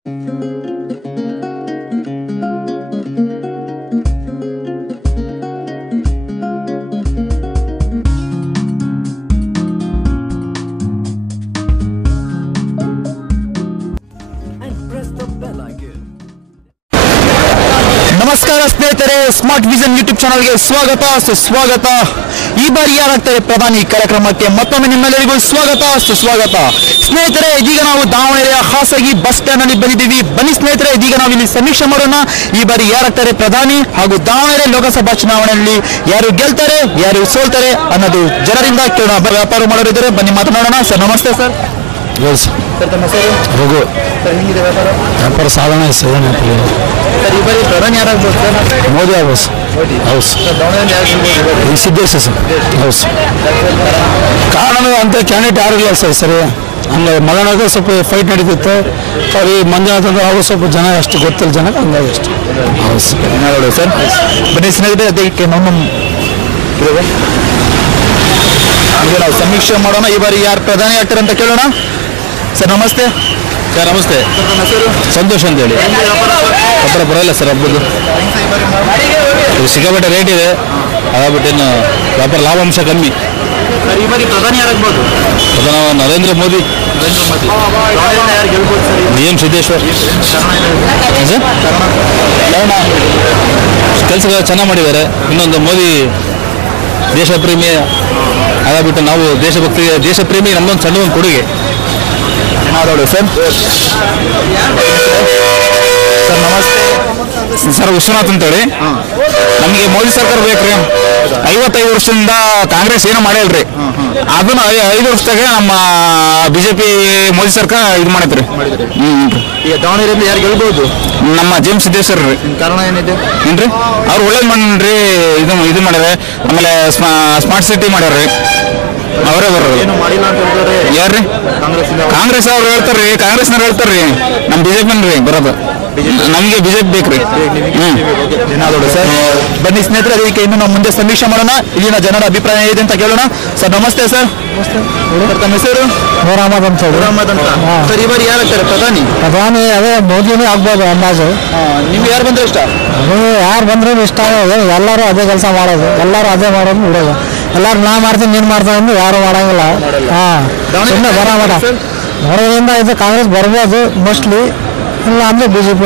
ನಮಸ್ಕಾರ ಸ್ನೇಹಿತರೆ, smart vision YouTube ಚಾನಲ್ಗೆ ಸುಸ್ವಾಗತ. ಈ ಬಾರಿ ಯಾರಾಗ್ತಾರೆ ಪ್ರಧಾನಿ ಕಾರ್ಯಕ್ರಮಕ್ಕೆ ಮತ್ತೊಮ್ಮೆ ನಿಮ್ಮೆಲ್ಲರಿಗೂ ಸುಸ್ವಾಗತ. ಸ್ನೇಹಿತರೆ, ಇದೀಗ ನಾವು ದಾವಣಗೆರೆಯ ಖಾಸಗಿ ಬಸ್ ಸ್ಟ್ಯಾಂಡ್ ನಲ್ಲಿ ಬಂದಿದ್ದೀವಿ. ಬನ್ನಿ ಸ್ನೇಹಿತರೆ, ಇದೀಗ ನಾವು ಇಲ್ಲಿ ಸಮೀಕ್ಷೆ ಮಾಡೋಣ. ಈ ಬಾರಿ ಯಾರಾಗ್ತಾರೆ ಪ್ರಧಾನಿ ಹಾಗೂ ದಾವಣಗೆರೆ ಲೋಕಸಭಾ ಚುನಾವಣೆಯಲ್ಲಿ ಯಾರು ಗೆಲ್ತಾರೆ, ಯಾರು ಸೋಲ್ತಾರೆ ಅನ್ನೋದು ಜನರಿಂದ ಕೇಳೋಣ. ವ್ಯಾಪಾರ ಮಾಡೋರಿದ್ದಾರೆ, ಬನ್ನಿ ಮಾತನಾಡೋಣ. ಸರ್ ನಮಸ್ತೆ. ಸರ್ ಸರ್ ತಮ್ಮ ಹೆಸರು? ರಘು. ಸರ್ ಹೆಂಗಿದೆ ವ್ಯಾಪಾರ? ಸಾಧಾರಣ ಸರ್ ಈ ಬಾರಿ ಪ್ರಧಾನಿ ಯಾರಾಗ್ಬೋದು ಸರ್? ಮೋದಿ ಹೌಸ್. ಹೌಸ್ ಸರ್ ದಾವಣಗೆರೆ ಯಾರು? ಸಿದ್ದೇಶ್ವರ ಸರ್. ಹೌಸ್. ಕಾರಣ ಅಂತ ಕ್ಯಾಂಡಿಡೇಟ್ ಯಾರು ಇಲ್ಲ ಸರ್. ಸರಿ, ಹಂಗೆ ಮಗನಾಗ ಸ್ವಲ್ಪ ಫೈಟ್ ನಡೀತಿತ್ತು. ಅವ್ರು ಮಂಜುನಾಥ್ ಅಂದ್ರೆ ಅವರು ಸ್ವಲ್ಪ ಜನ ಅಷ್ಟು ಗೊತ್ತಿಲ್ಲ ಜನಕ್ಕೆ, ಹಂಗಾಗಿ ಅಷ್ಟು. ಹೌಸ್ ನೋಡಿ ಸರ್, ಬನ್ನಿ ಸ್ನೇಹಿತರೆ, ಅದಕ್ಕೆ ನಾವು ಸಮೀಕ್ಷೆ ಮಾಡೋಣ. ಈ ಬಾರಿ ಯಾರು ಪ್ರಧಾನಿ ಆಗ್ತಾರೆ ಅಂತ ಕೇಳೋಣ. ಸರ್ ನಮಸ್ತೆ. ಸರ್ ನಮಸ್ತೆ. ಸಂತೋಷ್ ಅಂತ ಹೇಳಿ. ವ್ಯಾಪಾರ ಬರೋಲ್ಲ ಸರ್. ಹಬ್ಬದ್ದು ಸಿಕ್ಕಾಪಟ್ಟೆ ರೇಟ್ ಇದೆ, ಅದಾಗ್ಬಿಟ್ಟು ಇನ್ನು ವ್ಯಾಪಾರ ಲಾಭಾಂಶ ಕಮ್ಮಿ. ಈ ಬಾರಿ ಪ್ರಧಾನಿ ಯಾರಾಗ್ಬೋದು? ಪ್ರಧಾನ ನರೇಂದ್ರ ಮೋದಿ. DM Siddeshwar sir. ಕೆಲಸಗಳು ಚೆನ್ನಾಗಿ ಮಾಡಿದ್ದಾರೆ. ಇನ್ನೊಂದು ಮೋದಿ ದೇಶ ಪ್ರೇಮಿ, ಅದಾಗ್ಬಿಟ್ಟು ನಾವು ದೇಶ ಪ್ರೇಮಿ ನಮ್ಮದೊಂದು ಸಣ್ಣ ಒಂದು ಕೊಡುಗೆ. ಮಾತಾಡೋದು ಸರ್. ಸರ್ ನಮಸ್ತೆ. ಸರ್ ವಿಶ್ವನಾಥ್ ಅಂತೇಳಿ. ನಮಗೆ ಮೋದಿ ಸರ್ಕಾರ ಬೇಕ್ರಿ. 55 ವರ್ಷದಿಂದ ಕಾಂಗ್ರೆಸ್ ಏನು ಮಾಡಿಲ್ರಿ. ಅದನ್ನ 5 ವರ್ಷದಾಗ ನಮ್ಮ BJP ಮೋದಿ ಸರ್ಕಾರ ಇದು ಮಾಡೈತ್ರಿ. ಈಗ ದಾವಣಗೆರೆಯಲ್ಲಿ ಯಾರು ಗೆಲ್ಬಹುದು? ನಮ್ಮ JM ಸಿದ್ದೇಶ್ವರ ರೀ. ಕಾರಣ ಏನಿದೆ ಏನ್ರಿ? ಅವ್ರು ಒಳ್ಳೇದು ಮಾಡ್ರಿ. ಇದು ಮಾಡ್ಯಾರ. ಆಮೇಲೆ ಸ್ಮಾರ್ಟ್ ಸಿಟಿ ಮಾಡ್ಯಾರ್ರಿ. ಅವರೇ ಬರೋದು. ಏನು ಮಾಡಿಲ್ಲ ಅಂತ ಹೇಳ್ತಾರೆ ಯಾರ್ರಿ? ಕಾಂಗ್ರೆಸ್ ಅವ್ರು ಹೇಳ್ತಾರ್ರಿ. ಕಾಂಗ್ರೆಸ್ನವ್ರು ಹೇಳ್ತಾರ್ರಿ. ನಮ್ಮ BJP ಬರೋದು. ನಮಗೆ BJP ಬೇಕ್ರಿ. ಸರ್ ಬನ್ನಿ ಸ್ನೇಹಿತರೆ, ಅದಕ್ಕೆ ಇನ್ನು ನಾವು ಮುಂದೆ ಸಮೀಕ್ಷೆ ಮಾಡೋಣ. ಇಲ್ಲಿನ ಜನರ ಅಭಿಪ್ರಾಯ ಇದೆ ಅಂತ ಕೇಳೋಣ. ಸರ್ ನಮಸ್ತೆ. ಸರ್ ತಮ್ಮ ಹೆಸರು? ಅಹಮದ್ ಅಂತ ಹೇಳಿ. ಅಹಮದ್ ಅಂತ. ಸರ್ ಈ ಬಾರಿ ಯಾರಾಗ್ತಾರೆ ಪ್ರಧಾನಿ? ಅದೇ ಮೋದಿನೇ ಆಗ್ಬೋದು ಅಂದಾಜು. ನಿಮ್ಗೆ ಯಾರು ಬಂದ್ರೆ ಇಷ್ಟ? ಯಾರು ಬಂದ್ರೂ ಇಷ್ಟ. ಎಲ್ಲರೂ ಅದೇ ಕೆಲಸ ಮಾಡೋದು, ಎಲ್ಲರೂ ಅದೇ ಮಾಡೋದು ಬಿಡೋದು. ಎಲ್ಲರೂ ನಾ ಮಾಡ್ತೀನಿ ನೀನು ಮಾಡ್ತಾ ಅಂದ್ರೆ ಯಾರು ಮಾಡಂಗಿಲ್ಲ. ಸುಮ್ಮನೆ ಬರೋದ್ರಿಂದ ಇದು ಕಾಂಗ್ರೆಸ್ ಬರ್ಬೋದು ಮೋಸ್ಟ್ಲಿ, ಇಲ್ಲ ಅಂದ್ರೆ BJP.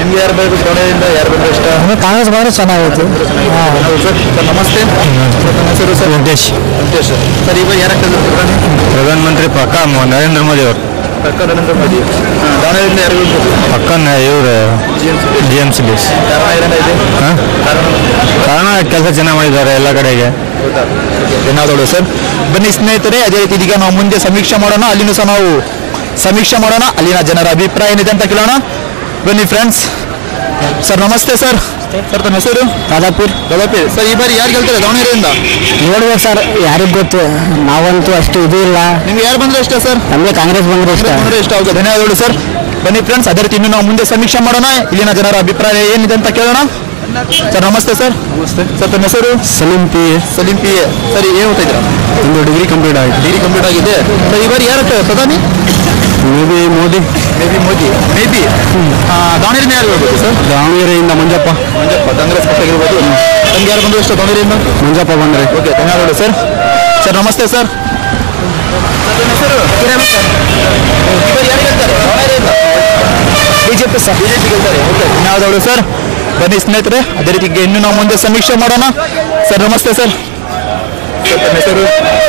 ನಿಮ್ಗೆ ಯಾರು ಬೇಕು ದಾವಣಗೆರೆಯಿಂದ? ಯಾರು ಬಂದ್ರೆ ಇಷ್ಟ? ಕಾಂಗ್ರೆಸ್ ಬಂದ್ರೆ ಚೆನ್ನಾಗೈತಿ. ಸರ್ ನಮಸ್ತೆ. ಹೆಸರು ಸರ್? ವೆಂಕಟೇಶ್. ಸರ್ ಈಗ ಯಾರಾಗ್ತದೆ ಪ್ರಧಾನಿ? ಪ್ರಧಾನಮಂತ್ರಿ ಪಕ್ಕ ನರೇಂದ್ರ ಮೋದಿ ಅವರು. ಪಕ್ಕ ನರೇಂದ್ರ ಮೋದಿ. ದಾವಣಗೆರೆಯಿಂದ ಯಾರು ಪಕ್ಕನ ಇವರು GM ಸಿದ್ದೇಶ್. ಕಾರಣ ಕೆಲಸ ಚೆನ್ನಾಗಿ ಮಾಡಿದ್ದಾರೆ ಎಲ್ಲ ಕಡೆಗೆ. ಧನ್ಯವಾದಗಳು ಸರ್. ಬನ್ನಿ ಸ್ನೇಹಿತರೆ, ಅದೇ ರೀತಿ ಇದೀಗ ನಾವು ಮುಂದೆ ಸಮೀಕ್ಷೆ ಮಾಡೋಣ. ಅಲ್ಲಿನೂ ಸಹ ನಾವು ಸಮೀಕ್ಷೆ ಮಾಡೋಣ. ಅಲ್ಲಿನ ಜನರ ಅಭಿಪ್ರಾಯ ಏನಿದೆ ಅಂತ ಕೇಳೋಣ. ಬನ್ನಿ ಫ್ರೆಂಡ್ಸ್. ಸರ್ ನಮಸ್ತೆ. ಸರ್ ಸರ್ ತಮ್ಮ ಹೆಸರು? ರಾಧಾಪುರ್. ಸರ್ ಈ ಬಾರಿ ಯಾರು ಗೆಲ್ತಾರೆ ದಾವಣಗೆರೆಯಿಂದ? ನೋಡ್ಬೇಕು ಸರ್, ಯಾರಿಗೆ ಗೊತ್ತು. ನಾವಂತೂ ಅಷ್ಟು ಇದು ಇಲ್ಲ. ನಿಮ್ಗೆ ಯಾರು ಬಂದ್ರೆ ಇಷ್ಟ ಸರ್? ನಮಗೆ ಕಾಂಗ್ರೆಸ್ ಬಂದ್ರೆ ಇಷ್ಟ. ಹೌದು, ಧನ್ಯವಾದಗಳು ಸರ್. ಬನ್ನಿ ಫ್ರೆಂಡ್ಸ್, ಅದೇ ರೀತಿ ಇನ್ನು ನಾವು ಮುಂದೆ ಸಮೀಕ್ಷೆ ಮಾಡೋಣ. ಇಲ್ಲಿನ ಜನರ ಅಭಿಪ್ರಾಯ ಏನಿದೆ ಅಂತ ಕೇಳೋಣ. ಸರ್ ನಮಸ್ತೆ. ಸರ್ ನಮಸ್ತೆ. ಸರ್ ತಮ್ಮ ಹೆಸರು? ಸಲೀಂ PA. ಸರಿ, ಏನು ಓದ್ತಾ ಇದ್ದೀರಾ? ಒಂದು ಡಿಗ್ರಿ ಕಂಪ್ಲೀಟ್ ಆಗಿದೆ. ಸರ್ ಈ ಬಾರಿ ಯಾರು ಪ್ರಧಾನಿ? ಮೋದಿ. ದಾವಣಗೆರೆಯಿಂದ ಯಾರು ಹೇಳ್ಬೋದು ಸರ್? ದಾವಣಗೆರೆಯಿಂದ ಮಂಜಪ್ಪ. ಕಾಂಗ್ರೆಸ್ ಪಕ್ಷ ಇರ್ಬೋದು. ನಮ್ಗೆ ಯಾರು ಬಂದ್ರು ಇಷ್ಟ ದಾವಣಗೆರೆಯಿಂದ? ಮಂಜಪ್ಪ ಬಂದರೆ. ಓಕೆ, ಧನ್ಯವಾದಗಳು ಸರ್. ಸರ್ ನಮಸ್ತೆ. ಸರ್ BJP ಗೆಲ್ತಾರೆ. ಓಕೆ, ಧನ್ಯವಾದಗಳು ಸರ್. ಬನ್ನಿ ಸ್ನೇಹಿತರೆ, ಅದೇ ರೀತಿ ಇನ್ನು ನಾವು ಮುಂದೆ ಸಮೀಕ್ಷೆ ಮಾಡೋಣ. ಸರ್ ನಮಸ್ತೆ. ಸರ್ ತಮ್ಮ ಹೆಸರು?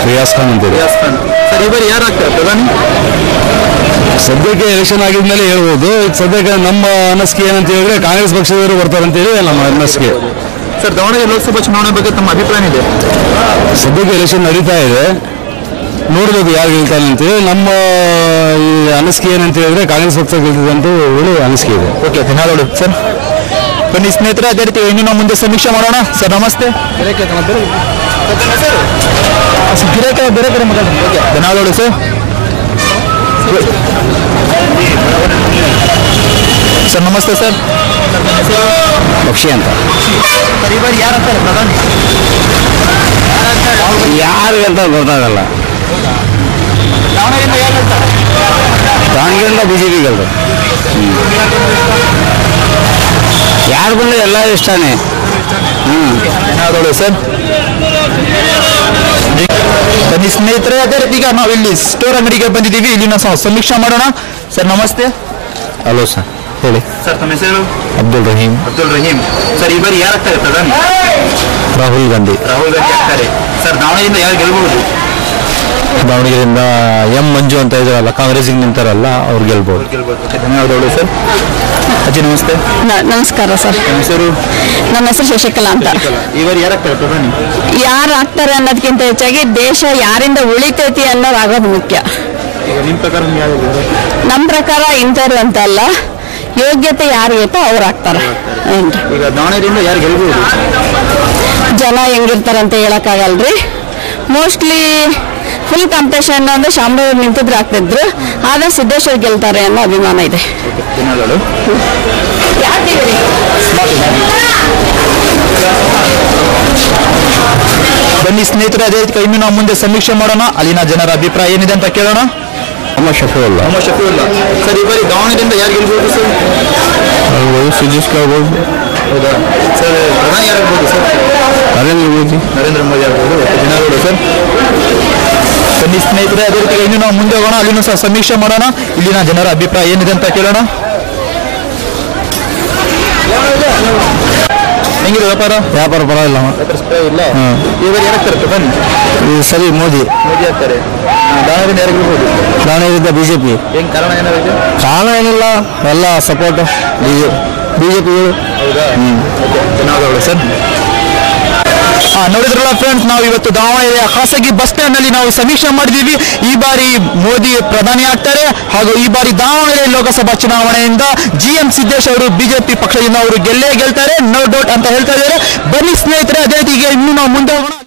ರಿಯಾಸ್ ಖಾನ್ ಅಂತೇಳಿ. ಸರ್ ಈ ಬಾರಿ ಯಾರಾಗ್ತಾರೆ ಪ್ರಧಾನಿ? ಸದ್ಯಕ್ಕೆ ಎಲೆಕ್ಷನ್ ಆಗಿದ್ಮೇಲೆ ಹೇಳ್ಬೋದು. ಸದ್ಯಕ್ಕೆ ನಮ್ಮ ಅನಿಸಿಕೆ ಏನಂತ ಹೇಳಿದ್ರೆ ಕಾಂಗ್ರೆಸ್ ಪಕ್ಷದವರು ಬರ್ತಾರೆ ಅಂತೇಳಿ ನಮ್ಮ ಅನಿಸಿಕೆ. ಸರ್ ದಾವಣಗೆರೆ ಲೋಕಸಭಾ ಚುನಾವಣೆ ಬಗ್ಗೆ ತಮ್ಮ ಅಭಿಪ್ರಾಯ ಇದೆ? ಸದ್ಯಕ್ಕೆ ಎಲೆಕ್ಷನ್ ನಡೀತಾ ಇದೆ, ನೋಡಬೇಕು ಯಾರು ಗೆಲ್ತಾನೆ ಅಂತೇಳಿ. ನಮ್ಮ ಈ ಅನಿಸಿಕೆ ಏನಂತ ಹೇಳಿದ್ರೆ ಕಾಂಗ್ರೆಸ್ ಪಕ್ಷ ಗೆಲ್ತಿದೆ ಅಂತ ಹೇಳಿ ಅನಿಸಿಕೆ ಇದೆ. ಓಕೆ, ಧನ್ಯವಾದಗಳು ಸರ್. ಬನ್ನಿ ಸ್ನೇಹಿತರೆ, ಅದೇ ರೀತಿ ಇನ್ನು ನಾವು ಮುಂದೆ ಸಮೀಕ್ಷೆ ಮಾಡೋಣ. ಸರ್ ನಮಸ್ತೆ. ಬೇರೆ ಕಡೆ ಮಾತಾಡೋಣ. ಧನ್ಯವಾದಗಳು ಸರ್. ಸರ್ ನಮಸ್ತೆ. ಸರ್ ಪಕ್ಷಿ ಅಂತ. ಸರ್ ಈ ಬಾರಿ ಯಾರಾಗ್ತಾರೆ ಪ್ರಧಾನಿ? ಯಾರು ಅಂತ ಗೊತ್ತಾಗಲ್ಲ. ದಾವಣಗೆರೆಯಿಂದ ಯಾರು ಹೇಳ್ತಾರೆ? ದಾವಣಗೆರೆಯಿಂದ BJP ಗೆಲ್ತಾರೆ. ಯಾರು ಬಂದ್ರೆ ಎಲ್ಲ ಇಷ್ಟನೇ. ಧನ್ಯವಾದಗಳು ಸರ್. ಬನ್ನಿ ಸ್ನೇಹಿತರೆ, ಅದೇ ರೀತಿ ಈಗ ನಾವು ಇಲ್ಲಿ ಸ್ಟೋರ್ ಅಂಗಡಿಗೆ ಬಂದಿದ್ದೀವಿ. ಇಲ್ಲಿನ ಸಮೀಕ್ಷೆ ಮಾಡೋಣ. ಸರ್ ನಮಸ್ತೆ. ಹಲೋ ಸರ್, ಹೇಳಿ ಸರ್. ತಮ್ಮ ಹೆಸರು? ಅಬ್ದುಲ್ ರಹೀಮ್. ಅಬ್ದುಲ್ ರಹೀಮ್ ಸರ್. ಈ ಬಾರಿ ಯಾರು ಆಗ್ತಾರೆ ಪ್ರಧಾನಿ? ರಾಹುಲ್ ಗಾಂಧಿ. ರಾಹುಲ್ ಗಾಂಧಿ ಆಗ್ತಾರೆ ಸರ್. ದಾವಣಗೆರೆಯಿಂದ ಯಾರು ಗೆಲ್ಬಹುದು? ದಾವಣಗೆರೆಯಿಂದ ಎಂ ಮಂಜು ಅಂತ ಇದಾರಲ್ಲ, ಕಾಂಗ್ರೆಸ್ಗೆ ನಿಂತಾರಲ್ಲ, ಅವ್ರು ಗೆಲ್ಬೋದು. ಧನ್ಯವಾದಗಳು ಸರ್. ಅಜ್ಜಿ ನಮಸ್ತೆ. ನಮಸ್ಕಾರ ಸರ್. ನಮ್ಮ ಹೆಸರು? ನನ್ನ ಹೆಸರು ಶಶಿಕಲಾ ಅಂತ. ಈ ಬಾರಿ ಯಾರು ಆಗ್ತಾರೆ ಪ್ರಧಾನಿ? ಯಾರು ಆಗ್ತಾರೆ ಅನ್ನೋದಕ್ಕಿಂತ ಹೆಚ್ಚಾಗಿ ದೇಶ ಯಾರಿಂದ ಉಳಿತೈತಿ ಅನ್ನೋದಾಗೋದು ಮುಖ್ಯ. ಈಗ ನಿಮ್ಮ ಪ್ರಕಾರ ನಮ್ಮ ಪ್ರಕಾರ ಇಂಥವ್ರು ಅಂತ ಅಲ್ಲ, ಯೋಗ್ಯತೆ ಯಾರಿಗೈತೋ ಅವ್ರು ಆಗ್ತಾರೆ. ಈಗ ದಾವಣಗೆರೆಯಿಂದ ಯಾರು ಗೆಲ್ಬಹುದು? ಜನ ಹೆಂಗಿರ್ತಾರಂತ ಹೇಳಕ್ಕಾಗಲ್ರಿ. ಮೋಸ್ಟ್ಲಿ ಫುಲ್ ಕಾಂಪಿಟೇಷನ್ ಅಂದ್ರೆ ಶಾಮನೂರು ನಿಂತಿದ್ರೆ ಆಗ್ತಿದ್ರು, ಆದ್ರೆ ಸಿದ್ದೇಶ್ವರ್ ಗೆಲ್ತಾರೆ ಅನ್ನೋ ಅಭಿಮಾನ ಇದೆ. ಬನ್ನಿ ಸ್ನೇಹಿತರೆ, ಅದೇ ರೀತಿ ಇನ್ನು ನಾವು ಮುಂದೆ ಸಮೀಕ್ಷೆ ಮಾಡೋಣ. ಅಲ್ಲಿನ ಜನರ ಅಭಿಪ್ರಾಯ ಏನಿದೆ ಅಂತ ಕೇಳೋಣ. ಮೊಹಮ್ಮದ್ ಶಫೀವುಲ್ಲಾ. ಮೊಹಮ್ಮದ್ ಶಫೀವುಲ್ಲಾ ಸರ್. ಈ ಬಾರಿ ದಾವಣಗೆರೆಯಿಂದ ಯಾರು ಗೆಲ್ಬಹುದು ಸರ್? ಸುಜೀಶ್ ಗೆಲ್ಬೋದು. ಹೌದಾ ಸರ್. ಪ್ರಧಾನಿ ಯಾರು ಆಗ್ಬೋದು ಸರ್? ನರೇಂದ್ರ ಮೋದಿ. ನರೇಂದ್ರ ಮೋದಿ ಆಗ್ಬೋದು. ಧನ್ಯವಾದಗಳು ಸರ್. ಬನ್ನಿ ಸ್ನೇಹಿತರೆ, ಅದೇ ರೀತಿ ಇನ್ನು ನಾವು ಮುಂದೆ ಹೋಗೋಣ. ಅಲ್ಲಿನೂ ಸಹ ಸಮೀಕ್ಷೆ ಮಾಡೋಣ. ಇಲ್ಲಿನ ಜನರ ಅಭಿಪ್ರಾಯ ಏನಿದೆ ಅಂತ ಕೇಳೋಣ. ಹೆಂಗಿದೆ ವ್ಯಾಪಾರ? ವ್ಯಾಪಾರ ಪರವಾಗಿಲ್ಲ. ಇಲ್ಲ. ಇವರು ಯಾರಾಗ್ತಾರೆ ಪ್ರಧಾನಿ? ಈ ಸರಿ ಮೋದಿ. ಮೋದಿ ಆಗ್ತಾರೆ. ದಾವಣಗೆರೆ ಯಾರು ಗೆಲ್ಬಹುದು? ದಾವಣಗೆರೆಯಿಂದ ಬಿಜೆಪಿ. ಹೆಂಗ್ ಕಾರಣ ಏನಾಗಿದೆ? ಕಾರಣ ಏನಿಲ್ಲ, ಎಲ್ಲ ಸಪೋರ್ಟ್ ಬಿಜೆಪಿಗಳು. ಹೌದಾ? ಧನ್ಯವಾದಗಳು ಸರ್. ನೋಡಿದ್ರಲ್ಲ ಫ್ರೆಂಡ್ಸ್, ನಾವು ಇವತ್ತು ದಾವಣಗೆರೆಯ ಖಾಸಗಿ ಬಸ್ ಸ್ಟ್ಯಾಂಡ್ ನಲ್ಲಿ ನಾವು ಸಮೀಕ್ಷೆ ಮಾಡಿದೀವಿ. ಈ ಬಾರಿ ಮೋದಿ ಪ್ರಧಾನಿ ಆಗ್ತಾರೆ, ಹಾಗೂ ಈ ಬಾರಿ ದಾವಣಗೆರೆ ಲೋಕಸಭಾ ಚುನಾವಣೆಯಿಂದ GM ಸಿದ್ದೇಶ್ ಅವರು ಬಿಜೆಪಿ ಪಕ್ಷದಿಂದ ಅವರು ಗೆಲ್ಲೇ ಗೆಲ್ತಾರೆ, ನೋ ಡೌಟ್ ಅಂತ ಹೇಳ್ತಾ ಇದ್ದಾರೆ. ಬನ್ನಿ ಸ್ನೇಹಿತರೆ, ಅದೇ ರೀತಿ ಇನ್ನೂ ನಾವು ಮುಂದೆ ಹೋಗೋಣ.